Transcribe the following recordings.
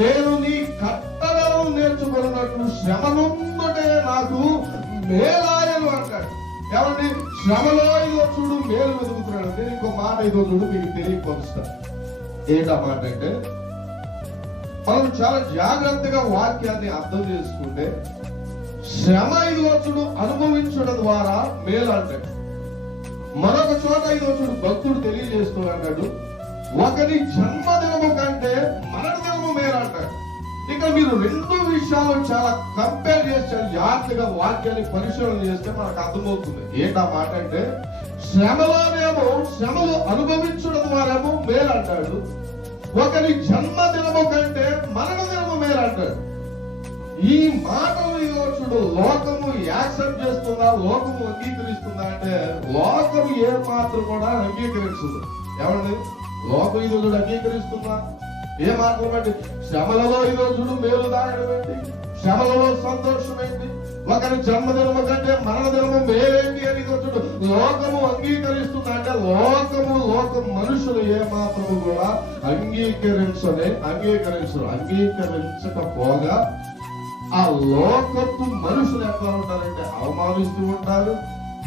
నేను నీ కట్టడలను నేర్చుకున్నట్లు శ్రమనుందుటే నాకు మేలాయను అంటాడు. ఏమండి, శ్రమలో ఇదో చూడు మేలు వెతుకుతున్నాడు. నేను ఇంకో మాట ఇదో చూడు మీకు తెలియపరుస్తాను. ఏంటా మాట అంటే, మనం చాలా జాగ్రత్తగా వాక్యాన్ని అర్థం చేసుకుంటే శ్రమ ఇదో చూడు అనుభవించడం ద్వారా మేలు అంటాడు. మరొక చోట ఇదో చూడు భక్తుడు తెలియజేస్తూ అంటాడు, ఒకరి జన్మదినము కంటే మరణ దినము మేలు అంటాడు. ఇక మీరు రెండు విషయాలు చాలా కంపేర్ చేస్తే జాగ్రత్తగా వాక్యాన్ని పరిశీలన చేస్తే మనకు అర్థమవుతుంది. ఏంటా మాట అంటే, శ్రమలోనేమో శ్రమలు అనుభవించడం ద్వారేమో మేలు అంటాడు, ఒకరి జన్మదినము కంటే మరణ దినము మేలు అంటాడు. ఈ మాటలు చూడు లోకము యాక్సెప్ట్ చేస్తుందా, లోకము అంగీకరిస్తుందా అంటే లోకము ఏ మాత్రం కూడా అంగీకరిస్తుంది. ఏమండి, లోకం ఈ రోజు అంగీకరిస్తుందా? ఏ మాత్రం బట్టి శ్రమలలో ఈ రోజు మేలు దాయడం ఏంటి, శ్రమలలో సంతోషం ఏంటి, ఒకరి జన్మదినము కంటే మరణ దినము మేలేంటి అని చూడు లోకము అంగీకరిస్తుందా అంటే లోకం మనుషులు ఏ మాత్రము కూడా అంగీకరించకపోగా ఆ లోకపు మనుషులు ఎట్లా ఉంటారంటే అవమానిస్తూ ఉంటారు,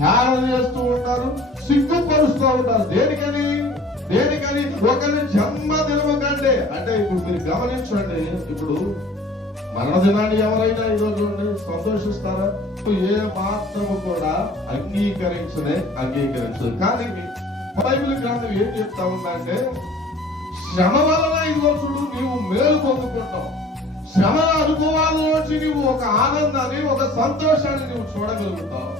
హేళన చేస్తూ ఉంటారు, సిగ్గుపరుస్తూ ఉంటారు. దేనికని ఒకరి జన్మదినము కంటే అంటే ఇప్పుడు మీరు గమనించండి, ఇప్పుడు మరణ దినాన్ని ఎవరైనా ఈరోజు సంతోషిస్తారా? ఏ మాత్రము కూడా అంగీకరించదు. కానీ బైబిల్ గ్రంథం ఏం చెప్తా ఉందంటే, శ్రమ వలన ఈరోజు నీవు మేలు పొందుకుంటావు. శ్రమ అనుభవాల్లోంచి నీవు ఒక ఆనందాన్ని, ఒక సంతోషాన్ని నువ్వు చూడగలుగుతావు.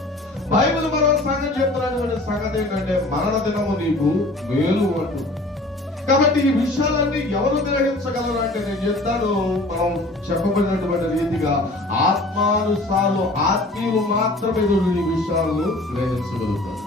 బైబిల్ మరో సంగతి చెప్తున్నటువంటి సంగతి ఏంటంటే, మరణ దినము నీకు మేలు అంటుంది. కాబట్టి ఈ విషయాలన్నీ ఎవరు గ్రహించగలరు అంటే నేను చెప్తాను, మనం చెప్పబడినటువంటి రీతిగా ఆత్మానుసారులు, ఆత్మీయులు మాత్రమే ఈ విషయాలను గ్రహించగలుగుతారు.